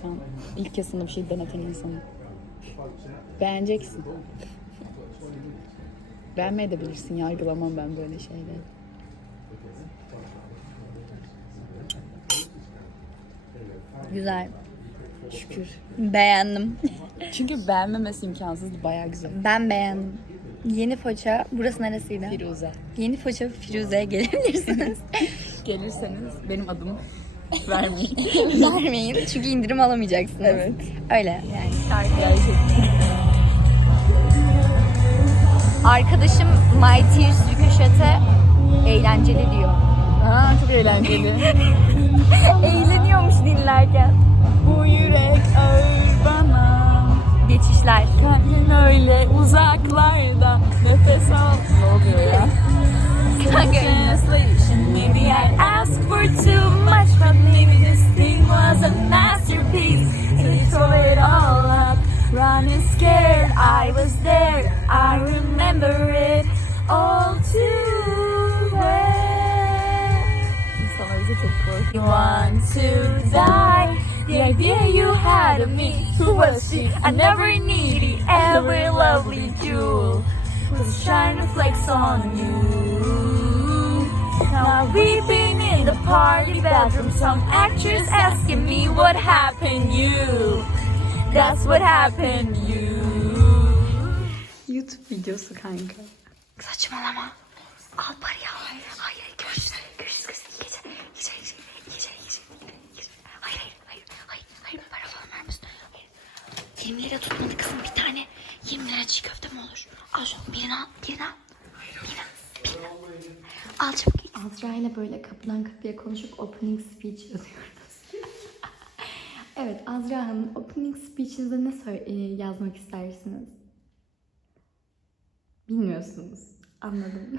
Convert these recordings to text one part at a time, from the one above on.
şu an. İlk kez sana bir şey deneten insanım. Beğeneceksin. Beğenmeyebilirsin. Yargılamam ben böyle şeyleri. Güzel. Şükür. Beğendim. Çünkü beğenmemesi imkansız. Bayağı güzel. Ben beğendim. Yeni Foça, burası neresiydi? Firuze. Yeni Foça Firuze'ye gelebilirsiniz. Gelirseniz benim adımı vermeyin. Vermeyin çünkü indirim alamayacaksınız. Evet. Öyle yani. Arkadaşım My Tears Ricochet'e eğlenceli diyor. Aa, çok eğlenceli. Eğleniyormuş dinlerken. Bu yürek ağır bana. Geçişler. Kendin öyle uzaklarda nefes al. Ne oluyor ya? Kanka. Translation, maybe I asked for too much, but maybe this thing was a masterpiece. You tore it all up, running scared. I was there, I remember it all too well. You want to die. The idea you had of me, who was she? I never needy, every lovely jewel. Was shining flakes on you. Now weeping in the party bedroom, some actress asking me what happened you. That's what happened you. YouTube videosu kanka. Saçmalama. Al parayı al. Hayır, hayır. Görüşürüz. Görüşürüz kız. İyi gece. İyi gece, iyi gece. İyi gece, iyi gece. İyi gece. Hayır, hayır, hayır. Hayır, hayır. Para falan. Hayır. 20 lira tutmadı kızım bir tane. 20 lira çiğ köfte mi olur? Al şunu. Al. Birini al. Birini al. Çabuk. Azra ile böyle kapıdan kapıya konuşup opening speech yazıyoruz. evet Azra Hanım opening speech'inizde ne e, yazmak istersiniz? Bilmiyorsunuz. Anladım.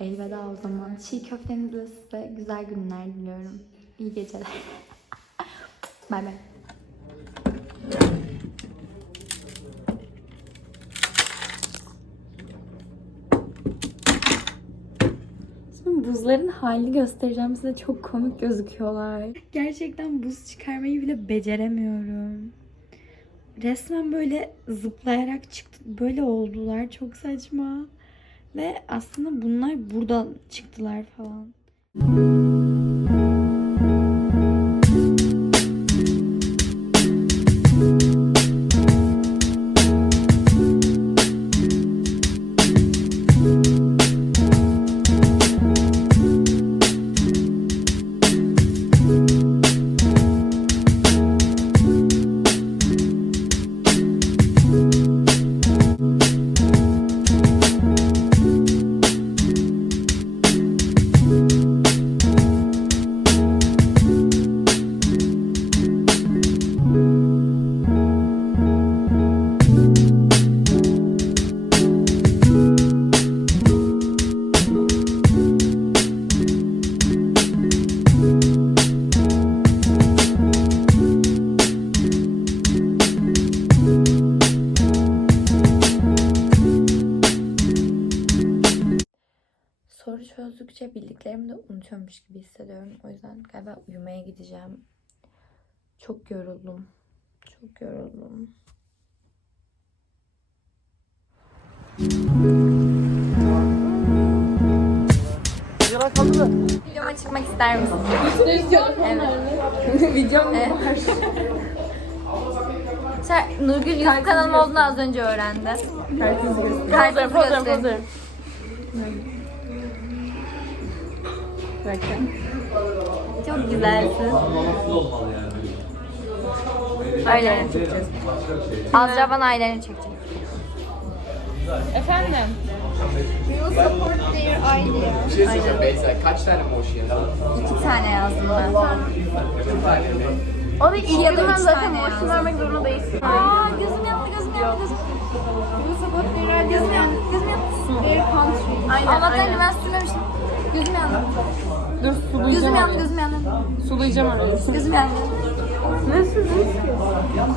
Elveda o zaman. Çiğ köftenizle size güzel günler diliyorum. İyi geceler. bay bay. Buzların halini göstereceğim size çok komik gözüküyorlar. Gerçekten buz çıkarmayı bile beceremiyorum. Resmen böyle zıplayarak çıktı. Böyle oldular. Çok saçma. Ve aslında bunlar buradan çıktılar falan. Soru de unutuyormuş gibi hissediyorum. O yüzden galiba uyumaya gideceğim. Çok yoruldum. Çok yoruldum. Videoma çıkmak ister misin? Evet. Videom evet. Sen Nurgül YouTube kanalım olduğunu az önce öğrendi. Herkes gösterin. Çok güzelsin. Aileni çekeceğiz. Azra bana aileni çekecek. Bir şey söyleyeceğim Beyza. Kaç tane motion yazdın? İki tane yazdım ben. O da iki ya da üç zaten motion vermek zorunda değilsin. Aa gözüm yandı gözüm yandı gözüm. Gözüm yandı gözüm yandı. Aynen Allah'tan ben sürmemiştim. Gözüm yandı. Dur sulayacağım. Gözüm yandı gözüm yandı. Sulayacağım öyle. Gözüm yandı. Ne ki?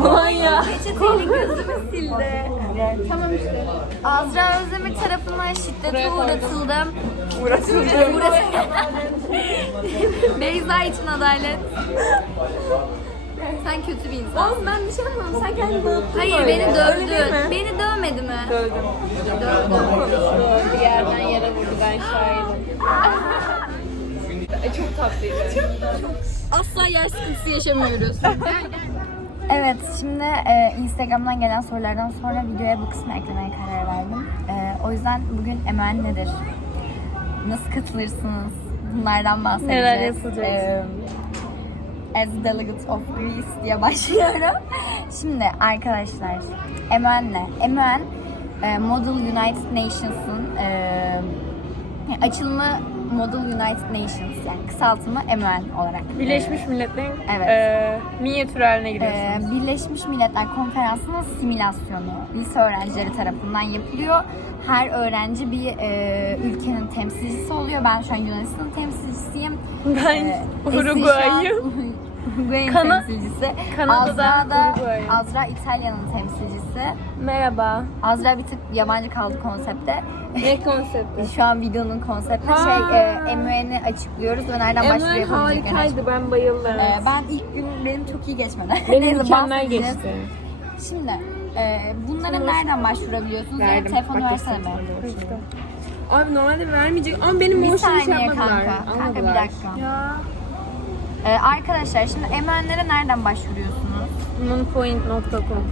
Kolonya. Peçeteyle gözümü sildi. Tamam işte. Azra Özdemir tarafından şiddete uğratıldım. Uğratıldım. Beyza için adalet. Sen kötü bir insan. Oğlum ben bir şey yapmadım. Sen kendini dağıttın Hayır beni Öyle değil dövdü. mi? Beni dövmedi mi? Dövdüm. Bir Çok tatlıydı. Asla yer sıkıntısı yaşamıyoruz. evet, şimdi e, Instagram'dan gelen sorulardan sonra videoya bu kısmı eklemeye karar verdim. E, o yüzden bugün emen nedir? Nasıl katılırsınız? Bunlardan bahsedeceğiz. Neler yapılacak? E, as delegate of Greece diye başlıyorum. Şimdi arkadaşlar, emen ne? Emen, e, Model United Nations'ın e, açılımı Model United Nations yani kısaltımı MUN olarak. Birleşmiş Milletler'in Evet. e, minyatür haline giriyorsunuz. Birleşmiş Milletler Konferansı'nın simülasyonu lise öğrencileri tarafından yapılıyor. Her öğrenci bir e, ülkenin temsilcisi oluyor. Ben şu an Yunanistan'ın temsilcisiyim. Ben Esin Uruguay'ım. Uruguay'ın Kana- temsilcisi. Kanada'dan Azra da Uruguay'ım. Azra İtalya'nın temsilcisi. Merhaba. Azra bir tık yabancı kaldı konsepte. Ne konsepti? Şu an videonun konsepti Ha. şey e, MUN'i açıklıyoruz ve nereden başlıyor Emre yapabileceklerini harikaydı. Ben bayıldım. Ee, ben ilk gün benim çok iyi geçmedi. Benim Neyse, mükemmel bahsedeceğiz. geçti. Şimdi e, bunlara nereden başvurabiliyorsunuz? Benim Bak, versene. göstereyim. Abi normalde vermeyecek ama benim Bir motion şey saniye yapmadılar. kanka. Kanka bir Almadılar. dakika. Ya. Ee, arkadaşlar şimdi emenlere nereden başvuruyorsunuz? Moonpoint.com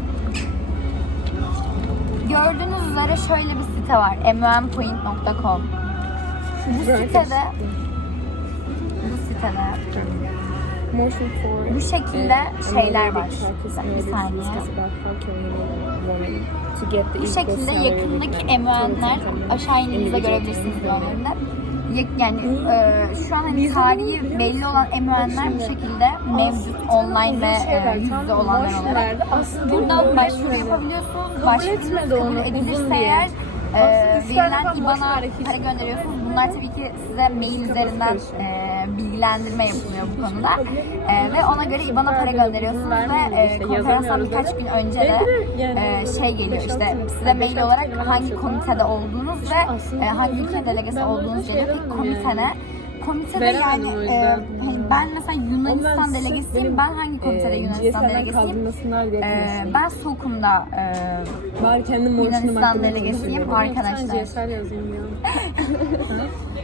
Gördüğünüz üzere şöyle bir site var. emenpoint.com Bu sitede bu sitede bu şekilde şeyler var. Bir saniye. Bu şekilde yakındaki emuenler aşağı indiğinizde görebilirsiniz. Ya- Yani e, şu an hani tarihi belli olan emuenler bu şekilde mevcut online ve e, yüz yüze olanlar olarak. Buradan başvuru yapabiliyorsunuz. Başvurunuz kabul edilirse eğer e, verilen IBAN'a para gönderiyorsunuz. Bunlar tabii ki size mail üzerinden e, bilgilendirme yapılıyor bu konuda. E, ve ona göre IBAN'a para gönderiyorsunuz ve e, konferanstan birkaç gün önce de e, şey geliyor işte size mail olarak hangi komitede olduğunuz ve e, hangi ülke delegesi olduğunuz geliyor. Peki komitene Komitede yani Veremedim o e, hani ben mesela Yunanistan sırf delegesiyim. Ben hangi komitede Yunanistan delegesiyim? E, ben Sokum'da e, Bari kendim Yunanistan delegesiyim arkadaşlar. CSR yazayım ya.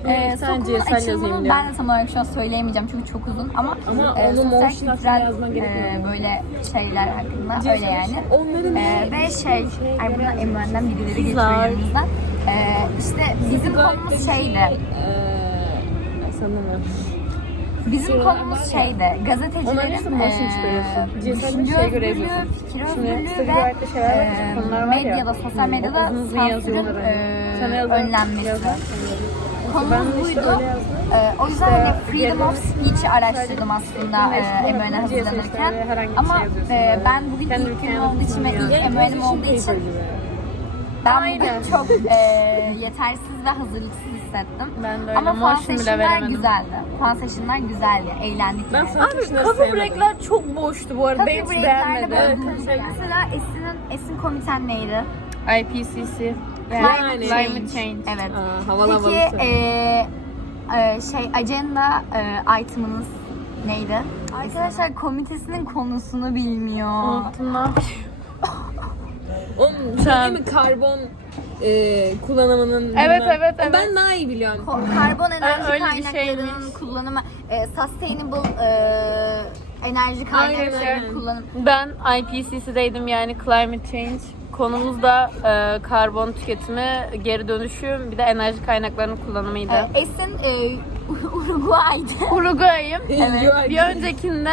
e, Sen Sokum'un açılımını ben de tam olarak şu an söyleyemeyeceğim çünkü çok uzun ama, Ama e, sosyal kültürel e, böyle şeyler hakkında öyle yani. Onların Ee, ve şey, ay buradan Emre'den birileri geçiyor yanımızdan. Ee, bizim konumuz şeydi, Eee sanırım. bizim konumuz şeydi, gazetecilerin Onlar nasıl motion çıkarıyorsun? eee, Cinsel bir düşünce göre özgürlüğü, fikir Şimdi özgürlüğü ve harika şeyler var, eee, konular var ya. medyada, sosyal medyada Uzun uzun sansürün yazıyorlar hani. eee, yazan- önlenmesi. yazan- Konumuz Ben de işte buydu. öyle yazdım. Ee, o yüzden İşte hani freedom of speech'i araştırdım aslında e, Sadece hazırlanırken. herhangi bir Ama şey yazıyorsun e, böyle. ben bugün Kendi ilk günüm ülkene olduğu için ve bakıyorsun ilk yani. Olduğu için. Ben Aynen. çok e, yetersiz ve hazırlıksız hissettim. Ben de öyle. Ama fan Motion bile session'lar veremedim. güzeldi. Fan session'lar güzeldi. Eğlendik Ben yani. fan session'ları Coffee break'ler çok boştu bu arada. Ben hiç Coffee break'lerde beğenmedim. böyle Mesela Esin'in Esin komiten neydi? IPCC. Climate Climate change. Evet. Aa, havalı Peki havalısı. e, e, şey agenda e, item'ınız neydi? Arkadaşlar komitesinin konusunu bilmiyor. Unuttum ne yapayım. Şey değil mi karbon e, kullanımının Evet, şey evet, evet. Ben daha iyi biliyorum. Ko- karbon enerji öyle bir kaynaklarının şeymiş. kullanımı, e, sustainable e, enerji kaynaklarının aynen. kullanımı. Ben IPCC'deydim yani Climate Change. Konumuz da e, karbon tüketimi, geri dönüşüm, bir de enerji kaynaklarının kullanımıydı. E, Esin e, Uruguay'dı. Uruguay'ım. Evet. Bir öncekinde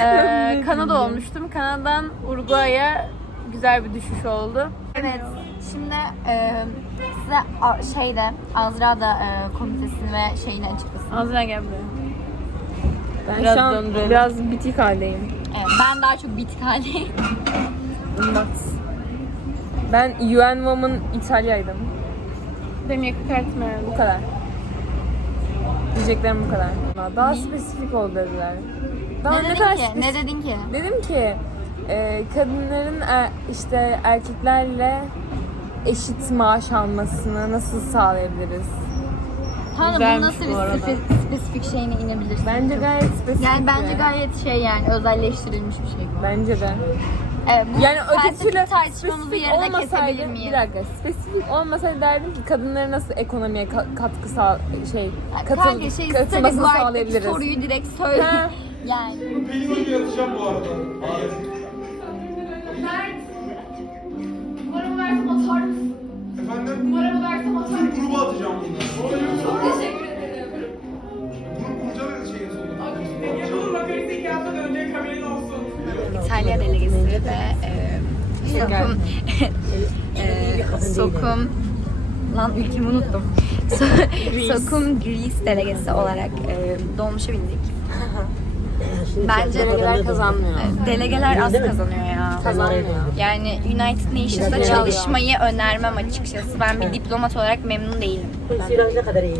e, Kanada olmuştum. Kanada'dan Uruguay'a güzel bir düşüş oldu. Evet. Şimdi e, size a, şeyde Azra da e, komitesini ve şeyini açıklasın. Azra gel buraya. Ben Biraz şu an döndürelim. biraz bitik haldeyim. Evet, ben daha çok bitik haldeyim. Bak. Ben UN Woman İtalya'ydım. Kartım nerede? Bu kadar. Diyeceklerim bu kadar. Daha spesifik ol dediler. Daha ne dedin kadar ki? Ne dedin ki? Dedim ki e, kadınların e, işte erkeklerle eşit maaş almasını nasıl sağlayabiliriz? Tamam Güzelmiş bu nasıl bu bir arada. spe- spesifik şeyine inebilirsin? Bence gayet spesifik. yani bence gayet şey yani özelleştirilmiş bir şey bu. Bence de. Evet, bu Yani felsefik ötekiyle tartışmamızı spesifik yerine kesebilir olmasaydı, miyiz? bir dakika, spesifik olmasaydı derdim ki kadınlara nasıl ekonomiye ka- katkı sağ şey katıl, Kanka şey katılmasını white'daki sağlayabiliriz. soruyu direkt söyle. Ha. yani. Gibi yatacağım bu arada. Sokum lan ülkemi unuttum. So- Sokum Greece delegesi olarak e, dolmuşa bindik. Bence Delegeler kazanmıyor. delegeler az kazanıyor ya. Kazanmıyor. Yani United Nations'da çalışmayı önermem açıkçası. Ben bir diplomat olarak memnun değilim.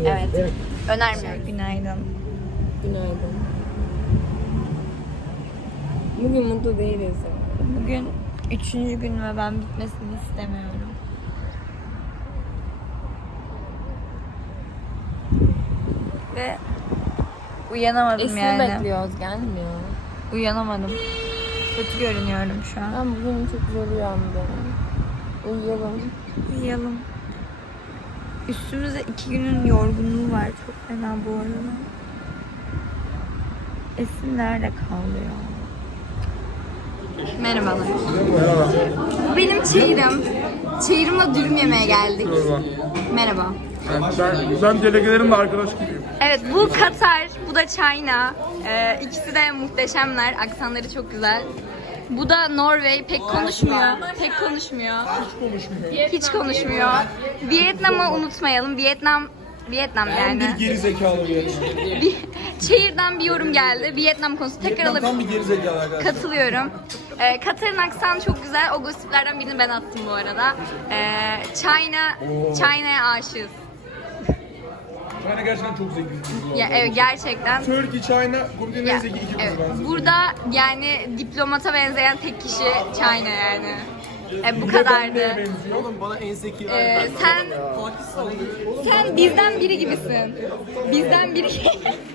Evet. Önermiyorum. Günaydın. Günaydın. Bugün mutlu değiliz. Bugün üçüncü gün ve ben bitmesini istemiyorum. Ve uyanamadım Esin'i yani. bekliyoruz gelmiyor. Uyanamadım. Kötü görünüyorum şu an. Ben bugün çok zor uyandım. Uyuyalım. Uyuyalım. Üstümüzde iki günün yorgunluğu var. Çok fena bu arada. Esin nerede kaldı ya? Merhabalar. Bu benim çayırım. Çayırımla dürüm yemeye geldik. Merhaba. Ben, ben delegelerimle arkadaş gibiyim. Evet bu Katar, bu da China. Ee, ikisi de muhteşemler. Aksanları çok güzel. Bu da Norveç. Pek konuşmuyor. Pek konuşmuyor. Hiç konuşmuyor. Hiç konuşmuyor. Vietnam'ı unutmayalım. Vietnam Vietnam yani. Bir geri zekalı bir Bir, bir yorum geldi. Vietnam konusu tekrar Tam alabilir. bir geri zekalı arkadaşlar. Katılıyorum. Ee, Katar'ın aksanı çok güzel. O gossiplerden birini ben attım bu arada. Ee, China, China'ya aşığız. China gerçekten çok zeki. bir Ya, evet, gerçekten. Turkey, China, grubun Ya, en zeki iki evet, bence. burada yani diplomata benzeyen tek kişi China yani. E, bu kadardı. Oğlum bana en zeki Ee, sen sen bizden biri gibisin. Bizden biri.